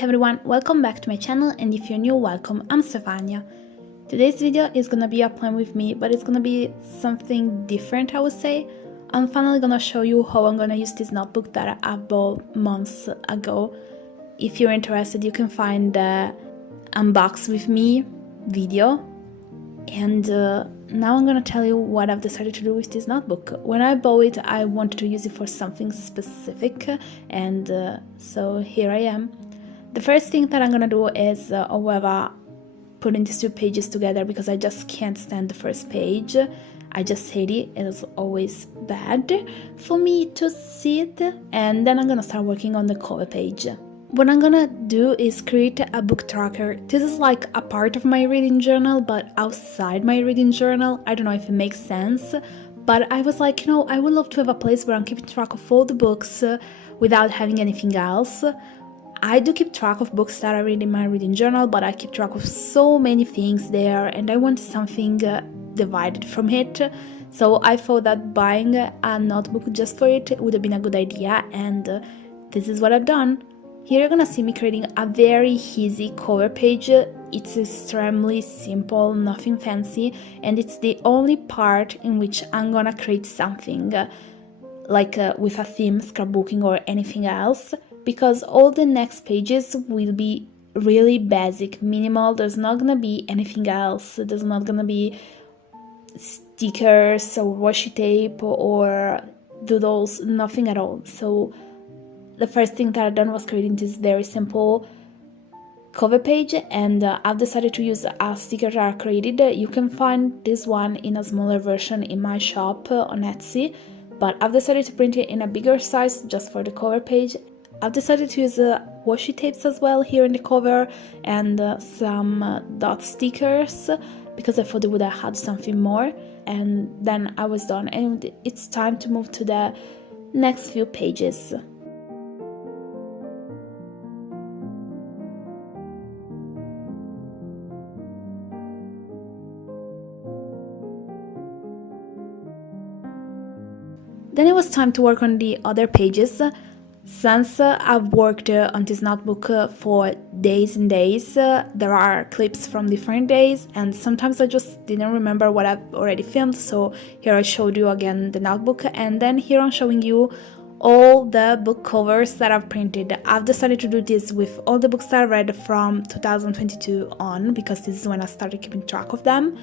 everyone, welcome back to my channel, and if you're new, welcome, I'm Stefania. Today's video is gonna be a plan with me, but it's gonna be something different, I would say. I'm finally gonna show you how I'm gonna use this notebook that I bought months ago. If you're interested, you can find the unbox with me video. And now I'm gonna tell you what I've decided to do with this notebook. When I bought it, I wanted to use it for something specific, and so here I am. The first thing that I'm gonna do is, however, putting these two pages together because I just can't stand the first page. I just hate it. It is always bad for me to see it. And then I'm gonna start working on the cover page. What I'm gonna do is create a book tracker. This is like a part of my reading journal, but outside my reading journal. I don't know if it makes sense, but I was like, I would love to have a place where I'm keeping track of all the books without having anything else. I do keep track of books that I read in my reading journal, but I keep track of so many things there, and I wanted something divided from it. So I thought that buying a notebook just for it would have been a good idea, and this is what I've done. Here you're gonna see me creating a very easy cover page. It's extremely simple, nothing fancy, and it's the only part in which I'm gonna create something like with a theme, scrapbooking, or anything else, because all the next pages will be really basic, minimal. There's not gonna be anything else. There's not gonna be stickers or washi tape or doodles, nothing at all. So the first thing that I've done was creating this very simple cover page, and I've decided to use a sticker that I created. You can find this one in a smaller version in my shop on Etsy, but I've decided to print it in a bigger size just for the cover page. I've decided to use washi tapes as well here in the cover, and some dot stickers because I thought it would have had something more. And then I was done, and it's time to move to the next few pages. Then it was time to work on the other pages. Since I've worked on this notebook for days and days, there are clips from different days, and sometimes I just didn't remember what I've already filmed, so here I showed you again the notebook, and then here I'm showing you all the book covers that I've printed. I've decided to do this with all the books that I read from 2022 on, because this is when I started keeping track of them.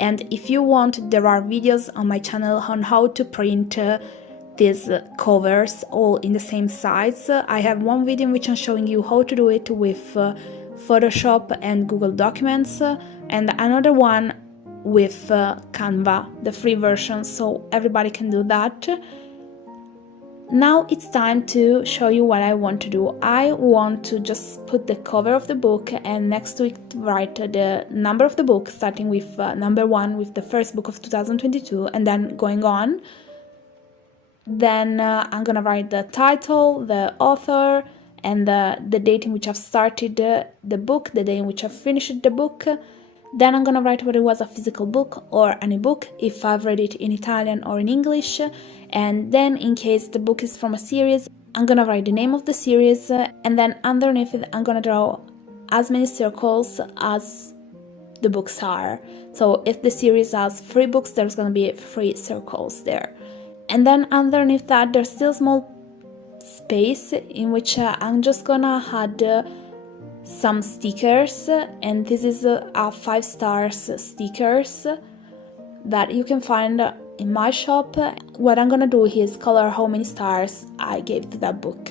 And if you want, there are videos on my channel on how to print these covers all in the same size. I have one video in which I'm showing you how to do it with Photoshop and Google Documents, and another one with Canva, the free version, so everybody can do that. Now it's time to show you what I want to do. I want to just put the cover of the book, and next to it write the number of the book, starting with number 1 with the first book of 2022 and then going on. Then I'm gonna write the title, the author, and the date in which I've started the book, the day in which I've finished the book. Then I'm gonna write whether it was a physical book or an ebook, if I've read it in Italian or in English. And then in case the book is from a series, I'm gonna write the name of the series, and then underneath it I'm gonna draw as many circles as the books are. So if the series has 3 books, there's gonna be 3 circles there. And then underneath that there's still small space in which I'm just gonna add some stickers, and this is a 5 stars stickers that you can find in my shop. What I'm gonna do is color how many stars I gave to that book.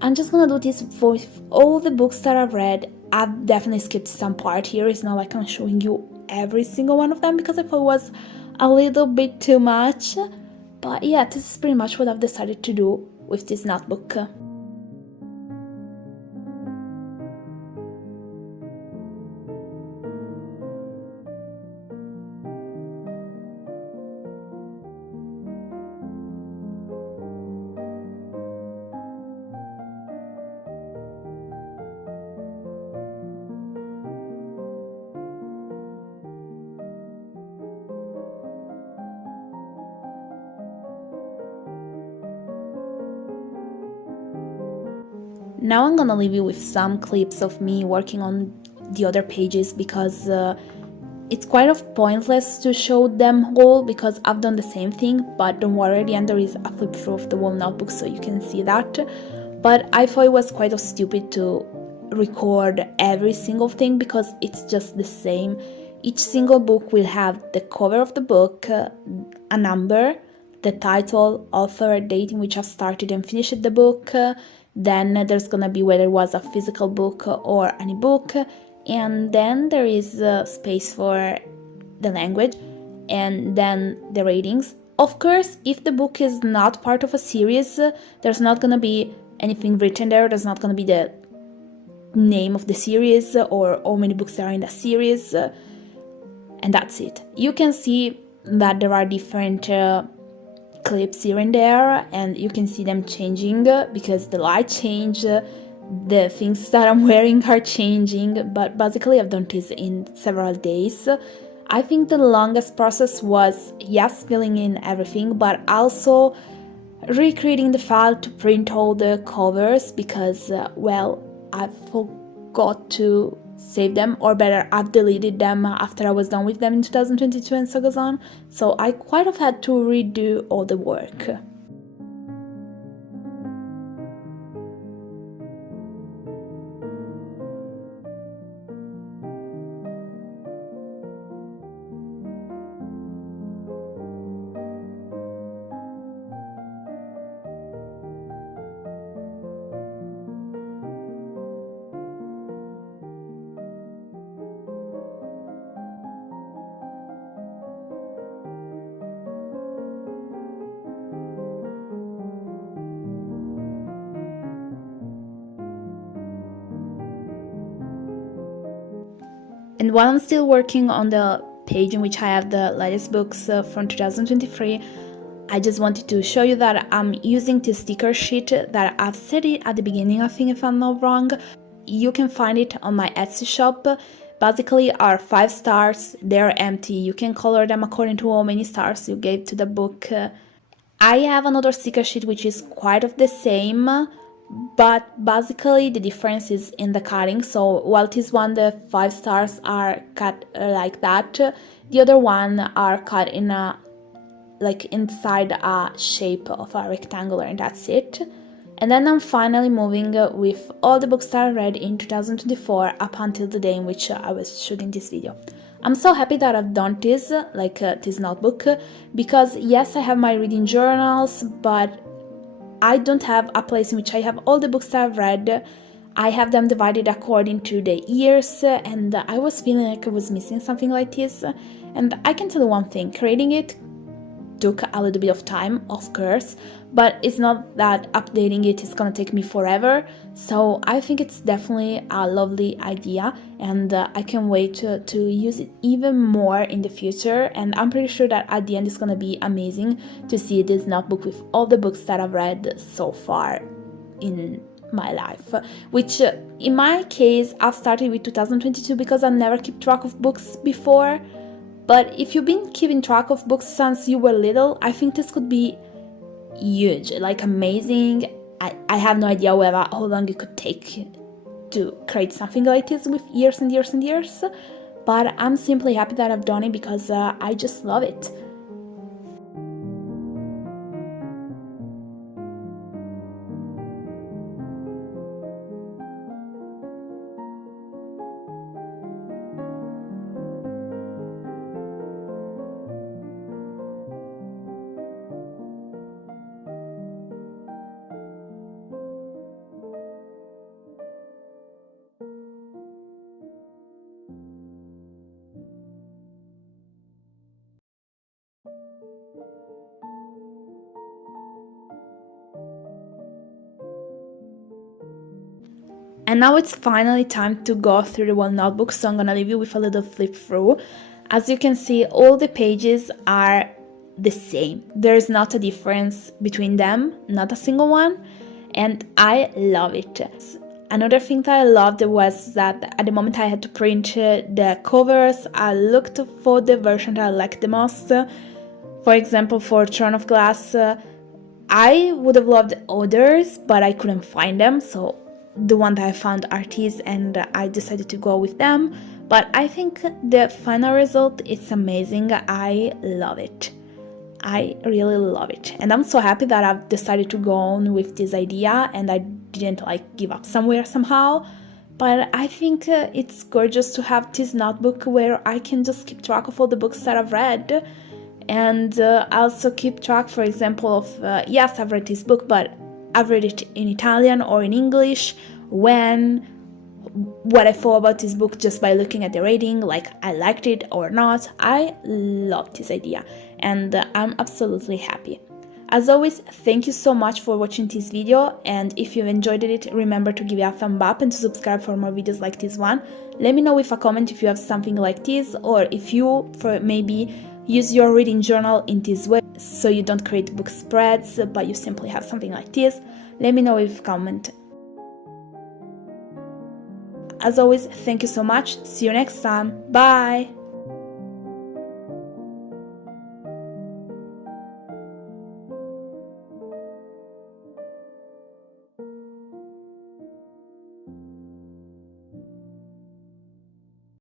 I'm just gonna do this for all the books that I've read. I've definitely skipped some part here. It's not like I'm showing you every single one of them because I thought it was a little bit too much. But yeah, this is pretty much what I've decided to do with this notebook. Now I'm gonna leave you with some clips of me working on the other pages because it's quite of pointless to show them all because I've done the same thing, but don't worry, at the end there is a flip through of the whole notebook so you can see that. But I thought it was quite of stupid to record every single thing because it's just the same. Each single book will have the cover of the book, a number, the title, author, date in which I've started and finished the book, then there's gonna be whether it was a physical book or an ebook, and then there is space for the language, and then the ratings. Of course, if the book is not part of a series, there's not gonna be anything written there, there's not gonna be the name of the series or how many books there are in the series, and that's it. You can see that there are different clips here and there, and you can see them changing because the light change, the things that I'm wearing are changing, but basically I've done this in several days. I think the longest process was, yes, filling in everything, but also recreating the file to print all the covers because, well, I forgot to save them, or better, I've deleted them after I was done with them in 2022 and so goes on, so I quite have had to redo all the work. And while I'm still working on the page in which I have the latest books from 2023, I just wanted to show you that I'm using this sticker sheet that I've said it at the beginning, I think, if I'm not wrong. You can find it on my Etsy shop. Basically are 5 stars, they're empty, you can color them according to how many stars you gave to the book. I have another sticker sheet which is quite of the same, but basically the difference is in the cutting. So while this one the 5 stars are cut like that, the other one are cut in a like inside a shape of a rectangular, and that's it. And then I'm finally moving with all the books that I read in 2024 up until the day in which I was shooting this video. I'm so happy that I've done this, like this notebook, because yes, I have my reading journals, but I don't have a place in which I have all the books that I've read. I have them divided according to the years, and I was feeling like I was missing something like this. And I can tell you one thing, creating it took a little bit of time, of course, but it's not that updating it is gonna take me forever. So I think it's definitely a lovely idea, and I can wait to use it even more in the future. And I'm pretty sure that at the end it's gonna be amazing to see this notebook with all the books that I've read so far in my life, which in my case I've started with 2022 because I never kept track of books before. But if you've been keeping track of books since you were little, I think this could be huge, like amazing. I have no idea how long it could take to create something like this with years and years and years, but I'm simply happy that I've done it because I just love it. And now it's finally time to go through the whole notebook, so I'm gonna leave you with a little flip through. As you can see, all the pages are the same. There's not a difference between them, not a single one, and I love it. Another thing that I loved was that at the moment I had to print the covers, I looked for the version that I liked the most. For example, for Throne of Glass, I would have loved others, but I couldn't find them, so the one that I found artists, and I decided to go with them. But I think the final result is amazing. I love it. I really love it, and I'm so happy that I've decided to go on with this idea and I didn't like give up somewhere somehow. But I think it's gorgeous to have this notebook where I can just keep track of all the books that I've read, and also keep track, for example, of yes, I've read this book, but I've read it in Italian or in English, what I thought about this book just by looking at the rating, like I liked it or not. I love this idea, and I'm absolutely happy. As always, thank you so much for watching this video, and if you've enjoyed it, remember to give it a thumb up and to subscribe for more videos like this one. Let me know with a comment if you have something like this, or if you maybe use your reading journal in this way, so you don't create book spreads, but you simply have something like this. Let me know with a comment. As always, thank you so much. See you next time. Bye!